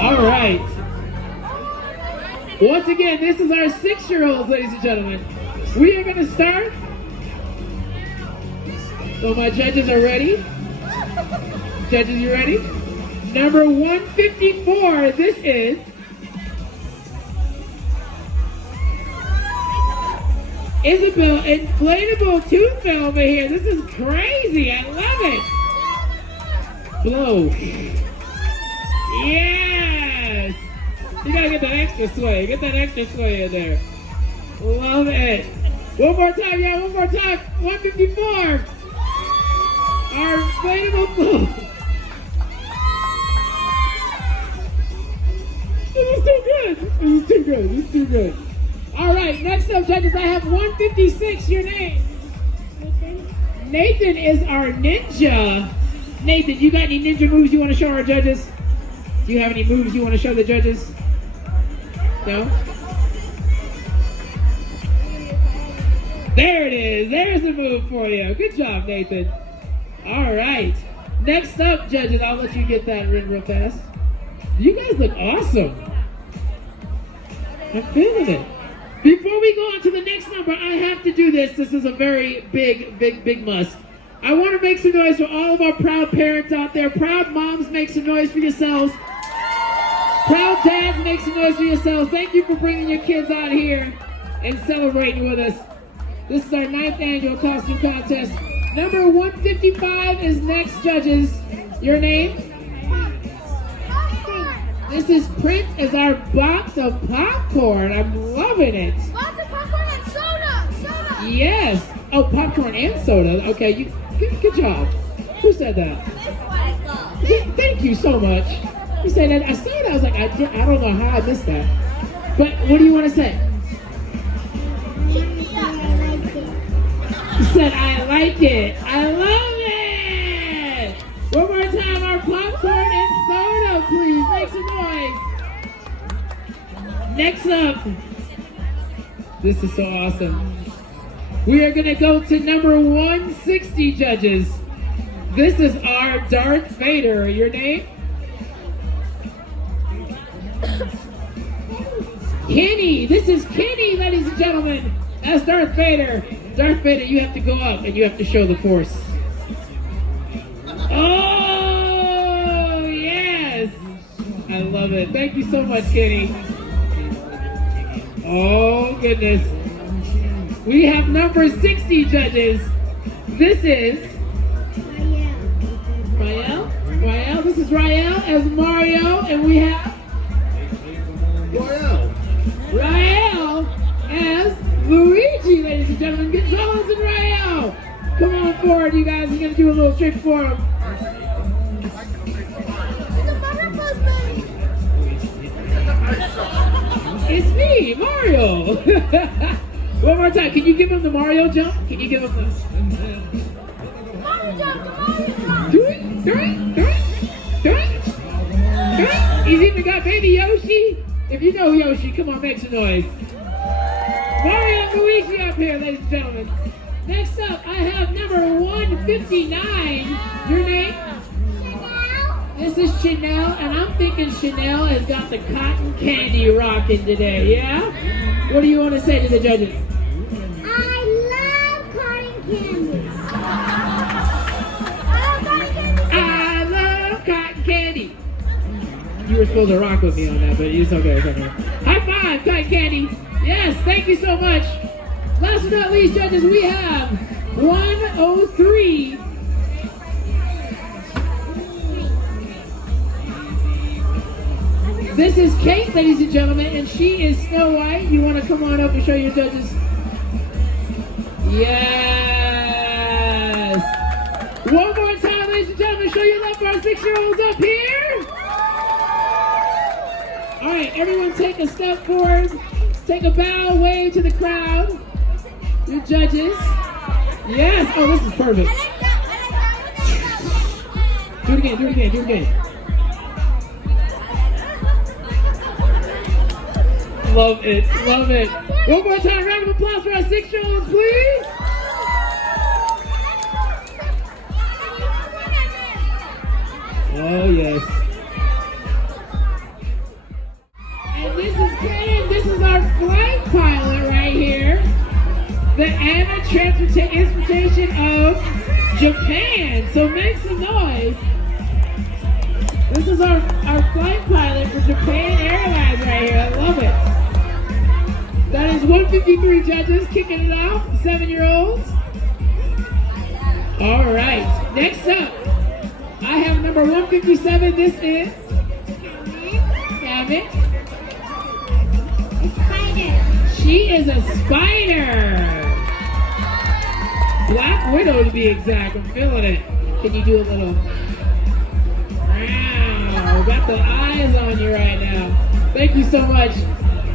All right. Once again, this is our 6-year-olds, ladies and gentlemen. We are going to start. So my judges are ready. Judges, you ready? Number 154, this is Isabel inflatable tooth film over here. This is crazy. I love it. Blow. Yes. You gotta get that extra sway. Get that extra sway in there. Love it. One more time, y'all. One more time. 154. Our inflatable blow. This is too good. This is too good. This is too good. All right, next up, judges, I have 156. Your name? Nathan. Nathan is our ninja. Nathan, you got any ninja moves you want to show our judges? Do you have any moves you want to show the judges? No? There it is. There's a move for you. Good job, Nathan. All right. Next up, judges, I'll let you get that written real fast. You guys look awesome. I'm feeling it. Before we go on to the next number, I have to do this. This is a very big must. I want to make some noise for all of our proud parents out there. Proud moms, make some noise for yourselves. Proud dads, make some noise for yourselves. Thank you for bringing your kids out here and celebrating with us. This is our 9th annual costume contest. Number 155 is next, judges. Your name? This is Prince as our box of popcorn. I'm loving it. Box of popcorn and soda. Yes. Oh, popcorn and soda. Okay, good job. Who said that? Thank you so much. You said that. I saw it. I was like, I don't know how I missed that. But what do you want to say? You said, I like it. I love it. One more time, our popcorn and soda, please. Make some noise. Next up, this is so awesome. We are going to go to number 160, judges. This is our Darth Vader. Your name? Kenny. This is Kenny, ladies and gentlemen. That's Darth Vader. Darth Vader, you have to go up and you have to show the Force. Oh, yes. I love it. Thank you so much, Kenny. Oh, goodness. We have number 60, judges. This is Rael. Rael. This is Rael as Mario, and we have Rael as Luigi, ladies and gentlemen. Gonzalez and Rael. Come on forward, you guys. We're going to do a little trick for them. It's me, Mario. One more time. Can you give him the Mario jump? Can you give him the Mario jump? Mario jump. Do it. He's even got baby Yoshi. If you know Yoshi, come on, make some noise. Mario and Luigi up here, ladies and gentlemen. Next up, I have number 159. Your name? This is Chanel, and I'm thinking Chanel has got the cotton candy rocking today, yeah? What do you want to say to the judges? I love cotton candy. I love cotton candy. You were supposed to rock with me on that, but it's okay, it's okay. High five, cotton candy. Yes, thank you so much. Last but not least, judges, we have 103. This is Kate, ladies and gentlemen, and she is Snow White. You want to come on up and show your judges? Yes. One more time, ladies and gentlemen, show your love for our 6-year-olds up here. All right, everyone take a step forward. Take a bow, wave to the crowd. Your judges. Yes. Oh, this is perfect. Do it again. Love it. One more time, round of applause for our 6-year-olds, please. Oh, yes. and transportation of Japan. So make some noise. This is our flight pilot for Japan Airlines right here. I love it. That is 153 judges kicking it off, 7-year-olds. All right, next up, I have number 157. This is Gavin. Spider. She is a spider. Black Widow to be exact. I'm feeling it. Can you do a little? Wow, got the eyes on you right now. Thank you so much.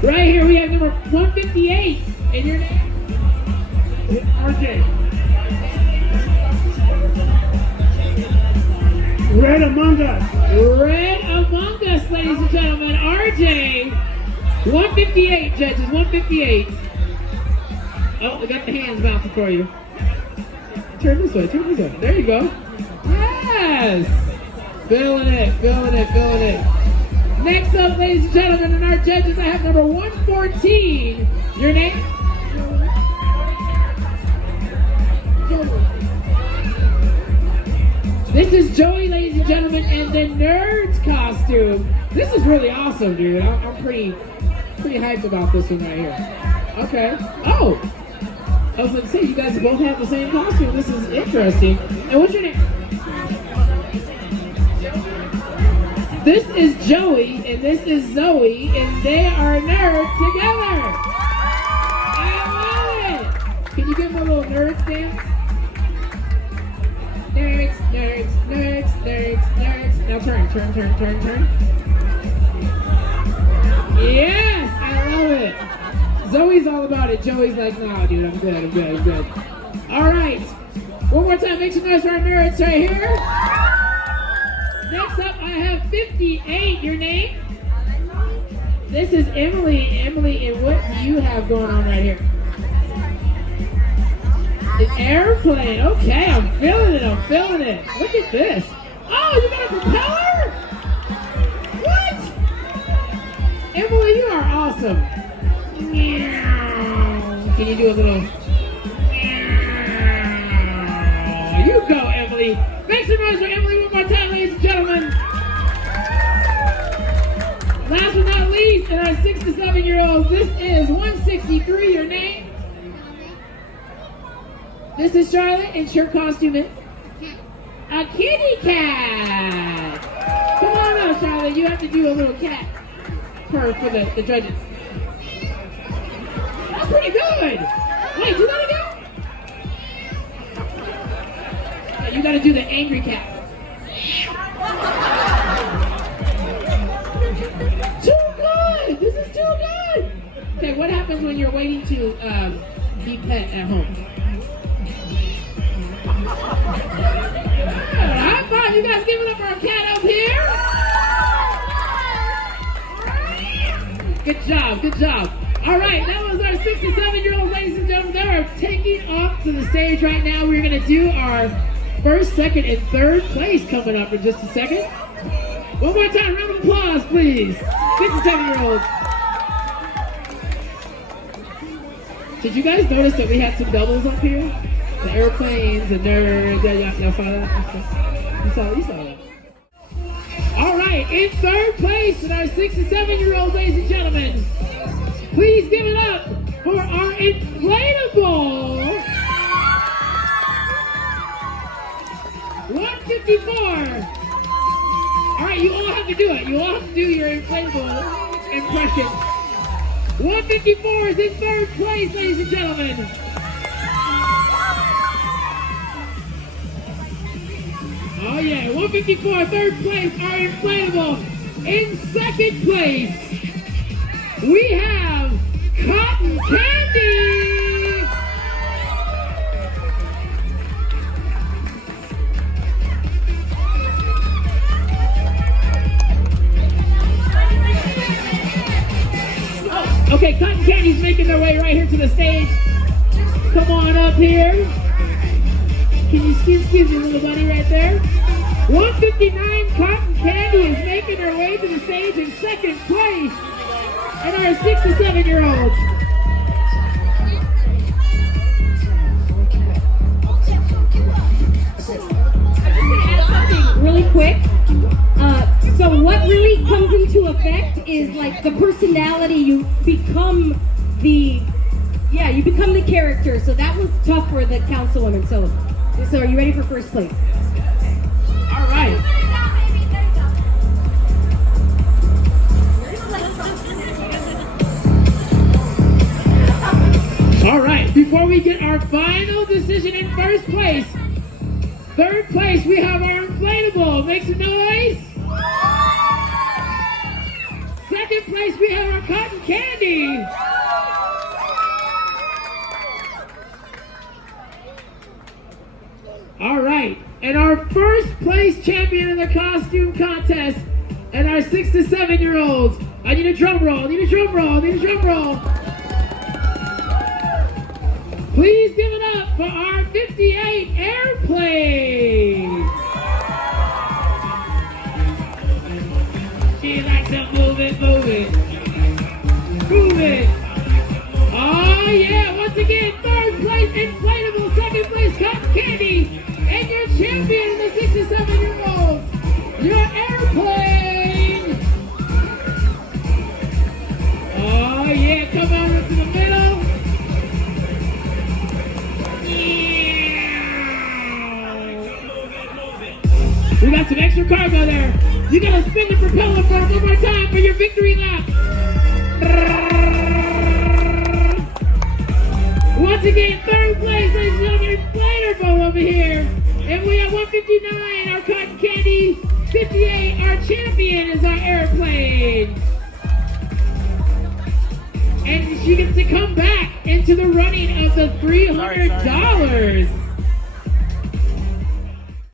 Right here we have number 158. And your name? RJ. Red Among Us. Red Among Us, ladies and gentlemen. RJ. 158, judges. 158. Oh, I got the hands bouncing for you. Turn this way. Turn this way. There you go. Yes. Feeling it. Feeling it. Feeling it. Next up, ladies and gentlemen, and our judges, I have number 114. Your name? This is Joey, ladies and gentlemen, and the Nerds costume. This is really awesome, dude. I'm pretty hyped about this one right here. Okay. Oh, I was going to say, you guys both have the same costume. This is interesting. And what's your name? This is Joey, and this is Zoe, and they are nerds together. I love it. Can you give them a little nerds dance? Nerds, nerds, nerds, nerds, nerds. Now turn. Yes, I love it. Zoe's all about it. Joey's like, nah, dude, I'm good. All right. One more time, make some noise for our nerds right here. Next up, I have 58. Your name? This is Emily. Emily, and what do you have going on right here? An airplane. Okay, I'm feeling it. Look at this. Oh, you got a propeller? What? Emily, you are awesome. Can you do a little? You go, Emily. Make some noise for Emily one more time, ladies and gentlemen. Last but not least, and our 6 to 7-year-olds, this is 163. Your name? This is Charlotte, and your costume is? A kitty cat. Come on up, Charlotte. You have to do a little cat purr for the judges. That's pretty good. Wait, do that again? You gotta do the angry cat. Too good! This is too good! Okay, what happens when you're waiting to be pet at home? High five! You guys give it up for our cat up here? Good job. All right, that was our 6 to 7-year-old, ladies and gentlemen. They are taking off to the stage right now. We're gonna do our first, second, and third place coming up in just a second. One more time, round of applause, please. 6 to 7-year-olds. Did you guys notice that we had some doubles up here? The airplanes, the nerds. Y'all saw that? You saw that. All right, in third place with our 6 to 7-year-olds, ladies and gentlemen. Please give it up for our inflatable 154. All right, you all have to do it. You all have to do your inflatable impression. 154 is in third place, ladies and gentlemen. Oh yeah, 154, third place, our inflatable. In second place, we have cotton candy. Oh, okay, cotton candy's making their way right here to the stage. Come on up here. Can you excuse me, little buddy, right there? 159 cotton candy is making her way to the stage in second place. And our 6 to 7-year-olds. quick. So what really comes into effect is like the personality. You become the character. So that was tough for the councilwoman. So are you ready for first place? All right. All right, before we get our final decision in first place, third place, we have our inflatable. Make some noise. Second place, we have our cotton candy. All right, and our first place champion in the costume contest, and our 6 to 7 year olds. I need a drum roll, I need a drum roll, I need a drum roll. Please give it up for our 58 airplane. She likes to move it, move it. Move it. Oh yeah, once again, third place inflatable, second place cotton candy, and your champion in the 6 to 7 year olds, your airplane. Oh yeah, come on into the middle. We got some extra cargo there. You gotta spin the propeller for one more time for your victory lap. Once again, third place, ladies and gentlemen, inflator bowl over here. And we have 159, our cotton candy. 58, our champion is our airplane. And she gets to come back into the running of the $300.